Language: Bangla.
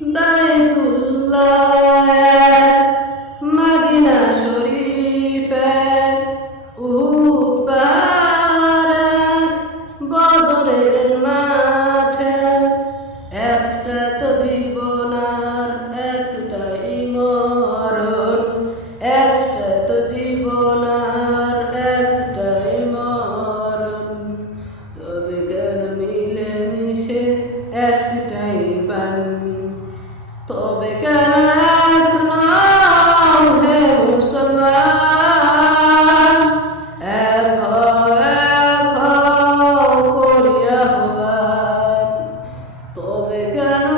বাইতুল্লাহ মদিনা শরীফে উহুদ পাহাড়ে বদরের ano